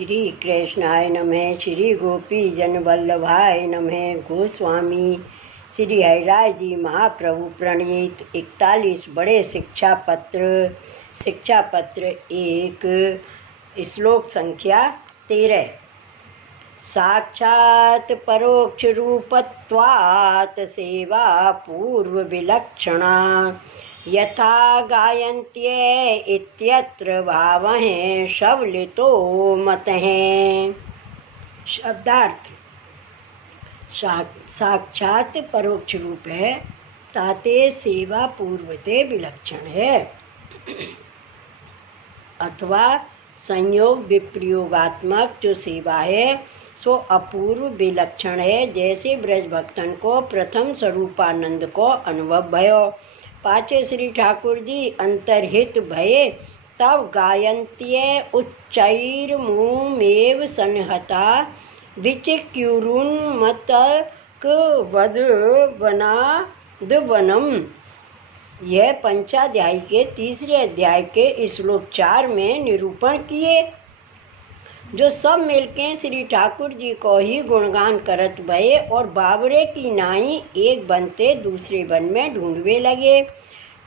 श्री कृष्णाय नमः। श्री गोपी जन वल्लभाय नमः। गोस्वामी श्री हरिराय जी महाप्रभु प्रणीत 41 बड़े शिक्षा पत्र 1 श्लोक संख्या 13। साक्षात् परोक्ष रूपत्वात् सेवा पूर्व विलक्षणा यथा गायन्त्ये इत्यत्र भावः शवलितो मतः। शब्दार्थ। साक्षात परोक्ष रूप है, ताते सेवा पूर्वते विलक्षण है, अथवा संयोग विप्रयोगात्मक जो सेवा है सो अपूर्व विलक्षण है। जैसे ब्रज भक्तन को प्रथम स्वरूपानंद को अनुभव भयो, पाचे श्री ठाकुर जी अंतर्हित भये, तब गायन्त्य उच्चैर्मुमेव संहता विचिक्युरुन्मतक वद वनादवनम। यह पंचाध्याय के तीसरे अध्याय के श्लोक 4 में निरूपण किए। जो सब मिलके श्री ठाकुर जी को ही गुणगान करत भये और बाबरे की नाई एक बनते दूसरे बन में ढूंढवे लगे।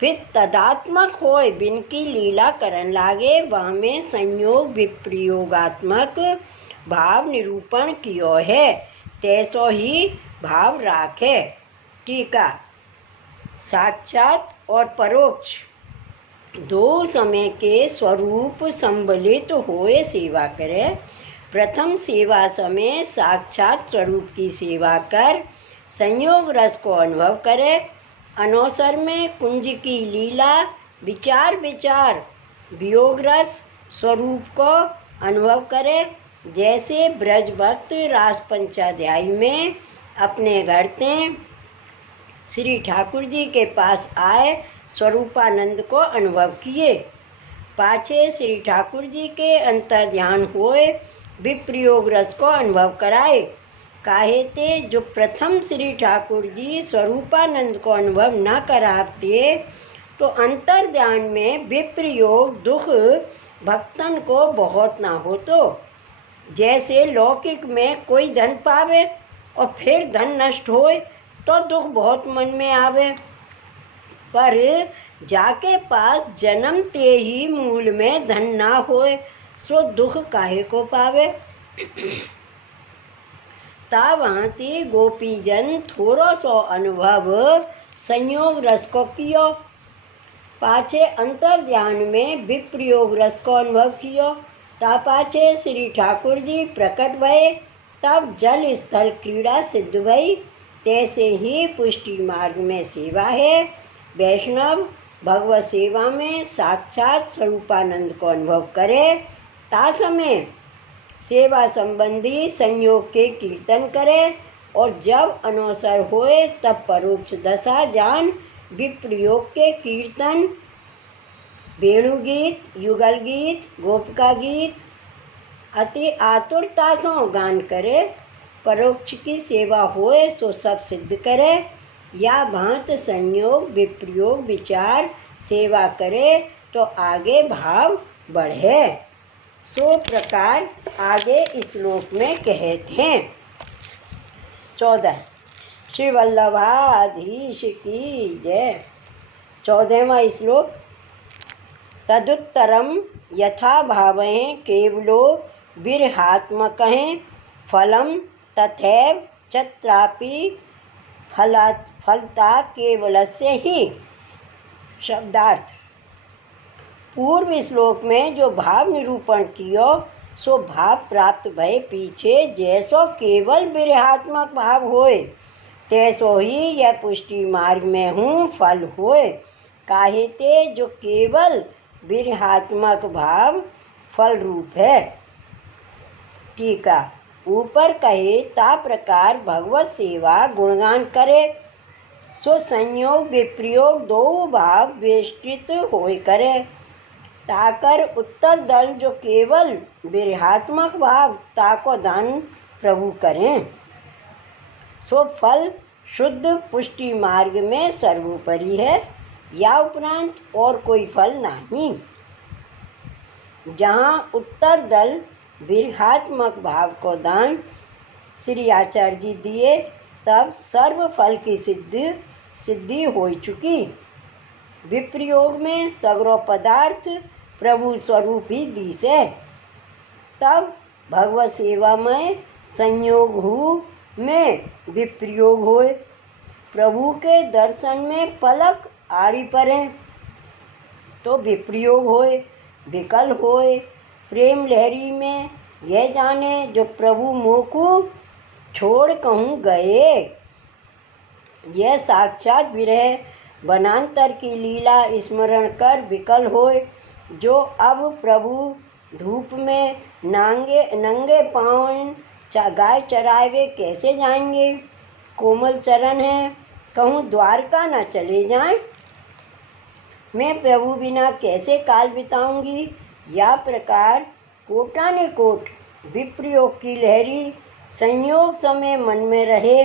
फिर तदात्मक होए बिन की लीला करन लागे, वह में संयोग विप्रयोगात्मक भाव निरूपण कियो है, तैसो ही भाव राखे। टीका। साक्षात और परोक्ष दो समय के स्वरूप संबलित होए सेवा करे। प्रथम सेवा समय साक्षात स्वरूप की सेवा कर संयोग रस को अनुभव करे। अनवसर में कुंज की लीला विचार वियोग रस स्वरूप को अनुभव करे। जैसे ब्रज भक्त रास पंचाध्याय में अपने घर ते श्री ठाकुर जी के पास आए स्वरूपानंद को अनुभव किए। पाछे श्री ठाकुर जी के अंतर ध्यान होए विप्रयोग रस को अनुभव कराए। काहे ते जो प्रथम श्री ठाकुर जी स्वरूपानंद को अनुभव न कराते तो अंतर ध्यान में विप्रयोग दुख भक्तन को बहुत ना हो। तो जैसे लौकिक में कोई धन पावे और फिर धन नष्ट होए तो दुख बहुत मन में आवे, पर जाके पास जन्मते ही मूल में धन ना होए सो दुख काहे को पावे। तावांति गोपीजन थोड़ो सो अनुभव संयोग रस को कियो, पाछे अंतर ध्यान में विप्रयोग रस को अनुभव कियो। ता पाछे श्री ठाकुर जी प्रकट भये, तब जल स्थल क्रीड़ा सिद्ध भई। तैसे ही पुष्टि मार्ग में सेवा है। वैष्णव भगवत सेवा में साक्षात स्वरूपानंद को अनुभव करे, ता समय सेवा संबंधी संयोग के कीर्तन करे, और जब अनवसर होए तब परोक्ष दशा जान विप्रयोग के कीर्तन, वेणुगीत, युगल गीत, गोपिका गीत अति आतुरता से गान करे। परोक्ष की सेवा होए सो सब सिद्ध करे, या भांत संयोग विप्रयोग विचार सेवा करे तो आगे भाव बढ़े। सो प्रकार आगे इस श्लोक में कहते हैं। 14 श्री वल्लभाधीश की जय। 14वां श्लोक। तदुत्तरम यथा भावें केवलो विरहात्मकं फलम तथैव चत्रापि फलता केवलस्य ही। शब्दार्थ। पूर्व श्लोक में जो भाव निरूपण कियो सो भाव प्राप्त भय पीछे जैसो केवल विरहात्मक भाव होए, तैसो ही यह पुष्टि मार्ग में हूँ फल होए। काहे ते जो केवल विरहात्मक भाव फल रूप है। टीका। ऊपर कहे ता प्रकार भगवत सेवा गुणगान करे, सो संयोग विप्रयोग दो भाव वेष्टित होए करे। ताकर उत्तर दल जो केवल विरहात्मक भाव ताको दान प्रभु करें, सो फल शुद्ध पुष्टि मार्ग में सर्वोपरि है, या उपरांत और कोई फल नहीं। जहाँ उत्तर दल विरहात्मक भाव को दान श्री आचार्य जी दिए, तब सर्व फल की सिद्धि हो चुकी। विप्रयोग में सगरो पदार्थ प्रभु स्वरूप ही दिसे, तब भगवत सेवा में संयोग हो में विप्रयोग होए। प्रभु के दर्शन में पलक आड़ी पड़े तो विप्रयोग होए, विकल होए। प्रेम लहरी में यह जाने जो प्रभु मोह को छोड़ कहूँ गए। यह साक्षात विरह वनांतर की लीला स्मरण कर विकल होए। जो अब प्रभु धूप में नंगे पाँव गाय चरावे कैसे जाएंगे। कोमल चरण है कहूँ द्वारका न चले जाएं। मैं प्रभु बिना कैसे काल बिताऊंगी। या प्रकार कोटाने कोट विप्रयोग की लहरी संयोग समय मन में रहे,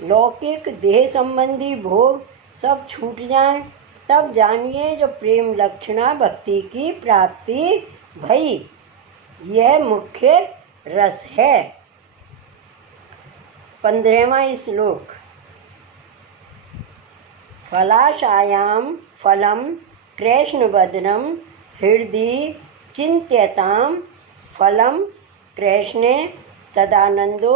लौकिक देह संबंधी भोग सब छूट जाएं, तब जानिए जो प्रेम लक्षणा भक्ति की प्राप्ति भई। यह मुख्य रस है। 15वां श्लोक। फलाशायां फलम कृष्णवदनम हृदि चिंत्यतां फलम कृष्णे सदानंदो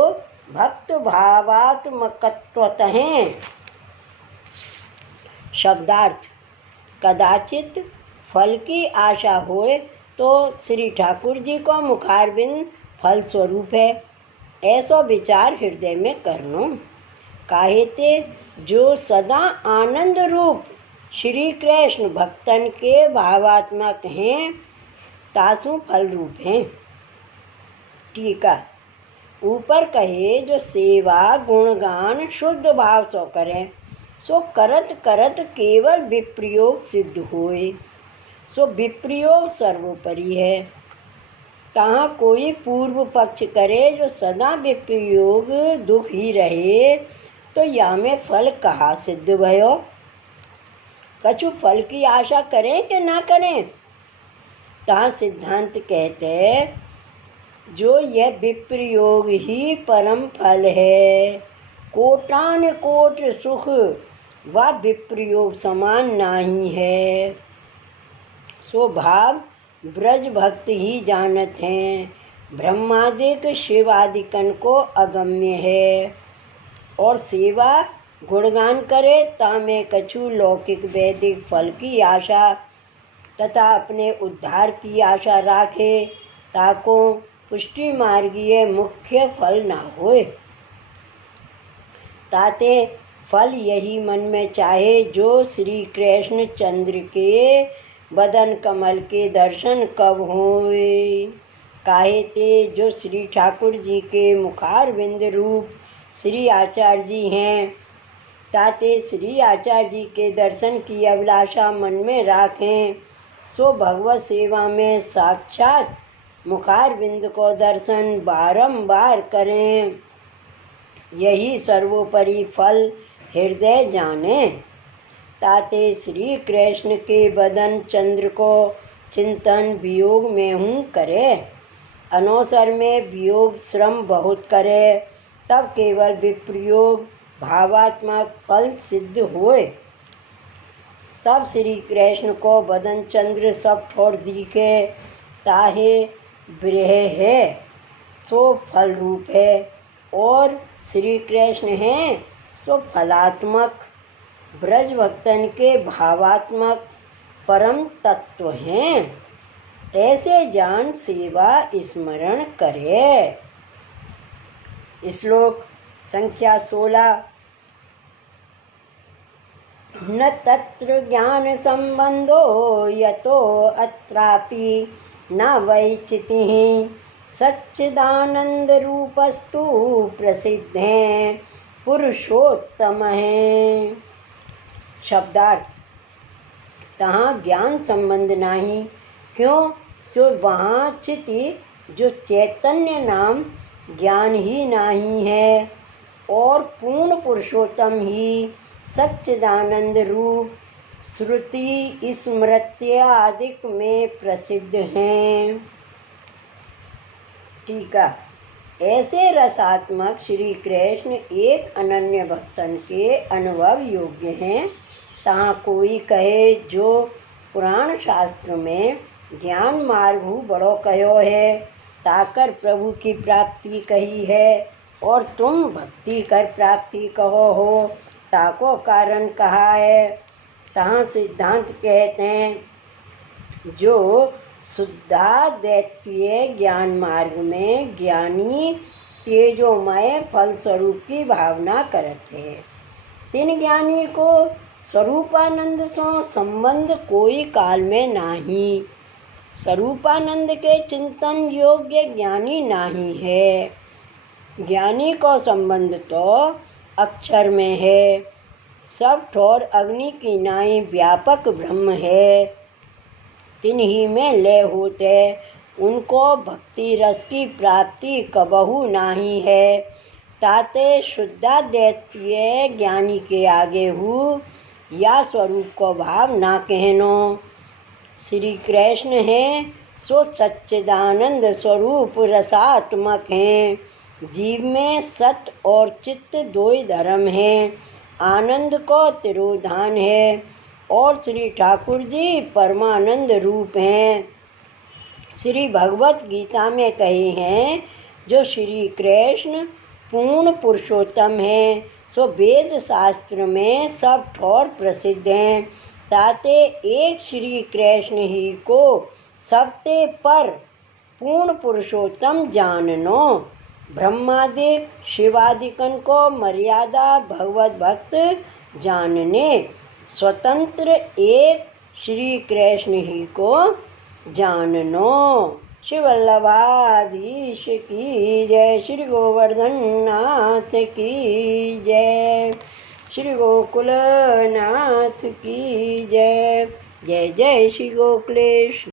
भक्त भावात्मकत्वतः। शब्दार्थ। कदाचित फल की आशा होए तो श्री ठाकुर जी को मुखारबिंद फल स्वरूप है, ऐसा विचार हृदय में करनो। काहेते जो सदा आनंद रूप श्री कृष्ण भक्तन के भावात्मक हैं, तासु फल रूप हैं। टीका। ऊपर कहे जो सेवा गुणगान शुद्ध भाव सो करें, सो करत करत केवल विप्रयोग सिद्ध होए, सो विप्रयोग सर्वोपरि है। तहाँ कोई पूर्व पक्ष करे जो सदा विप्रयोग दुख ही रहे, तो या में फल कहाँ सिद्ध भयो। कछु फल की आशा करें कि ना करें। तहाँ सिद्धांत कहते जो यह विप्रयोग ही परम फल है। कोटान कोट सुख व विप्रयोग समान नहीं है। सो भाव ब्रज भक्त ही जानत हैं। ब्रह्मादिक शिवादिकन को अगम्य है। और सेवा गुणगान करे तामे कछु लौकिक वैदिक फल की आशा तथा अपने उद्धार की आशा राखे, ताको पुष्टि मार्गीय मुख्य फल ना होए। ताते फल यही मन में चाहे जो श्री कृष्ण चंद्र के बदन कमल के दर्शन कब होए। काहे ते जो श्री ठाकुर जी के मुखारविंद रूप श्री आचार्य जी हैं, ताते श्री आचार्य जी के दर्शन की अभिलाषा मन में राखें, सो भगवत सेवा में साक्षात मुखारविंद को दर्शन बारंबार करें। यही सर्वोपरि फल हृदय जाने। ताते श्री कृष्ण के बदन चंद्र को चिंतन वियोग में हूँ करे। अनवसर में वियोग श्रम बहुत करे, तब केवल विप्रयोग भावात्मक फल सिद्ध होए। तब श्री कृष्ण को बदन चंद्र सब ठोर दिखे, ताहे विरह है सो फल रूप है, और श्री कृष्ण हैं सो फलात्मक ब्रज भक्तन के भावात्मक परम तत्व हैं। ऐसे जान सेवा स्मरण करे। श्लोक संख्या 16। न तत्र ज्ञान संबंधो यतो अत्रापि न वैचितिः सच्चिदानंद रूपस्तु प्रसिद्धे पुरुषोत्तम है। शब्दार्थ। तहाँ ज्ञान संबंध नहीं, क्यों जो वहाँ चिति जो चैतन्य नाम ज्ञान ही नहीं है, और पूर्ण पुरुषोत्तम ही सच्चिदानंद रूप श्रुति स्मृत्यादिक में प्रसिद्ध हैं। टीका। ऐसे रसात्मक श्री कृष्ण एक अनन्य भक्तन के अनुभव योग्य हैं। तहाँ कोई कहे जो पुराण शास्त्र में ज्ञान मार्ग बड़ो कहो है, ताकर प्रभु की प्राप्ति कही है, और तुम भक्ति कर प्राप्ति कहो हो, ताको कारण कहा है। तहाँ सिद्धांत कहते हैं जो शुद्धाद्वैतीय ज्ञान मार्ग में ज्ञानी तेजोमय फल स्वरूप की भावना करते हैं। तीन ज्ञानी को स्वरूपानंद सो संबंध कोई काल में नहीं। स्वरूपानंद के चिंतन योग्य ज्ञानी नहीं है। ज्ञानी को संबंध तो अक्षर में है। सब ठोर अग्नि की नाई व्यापक ब्रह्म है। तिन्ही में लय होते, उनको भक्ति रस की प्राप्ति कबहू नहीं है। ताते शुद्धाद्वैतीय ज्ञानी के आगे हूँ या स्वरूप को भाव ना कहनो। श्री कृष्ण हैं सो सच्चिदानंद स्वरूप रसात्मक हैं। जीव में सत और चित्त दो ही धर्म हैं। आनंद को तिरोधान है और श्री ठाकुर जी परमानंद रूप हैं। श्री भगवत गीता में कहे हैं जो श्री कृष्ण पूर्ण पुरुषोत्तम हैं सो वेद शास्त्र में सब ठोर प्रसिद्ध हैं। ताते एक श्री कृष्ण ही को सबते पर पूर्ण पुरुषोत्तम जाननो। ब्रह्मादिक शिवादिकन को मर्यादा भगवत भक्त जानने। स्वतंत्र एक श्री कृष्ण ही को जाननो। श्री वल्लभाधीश की जय। श्री गोवर्धन नाथ की जय। श्री गोकुलनाथ की जय। जय जय श्री गोकुलेश।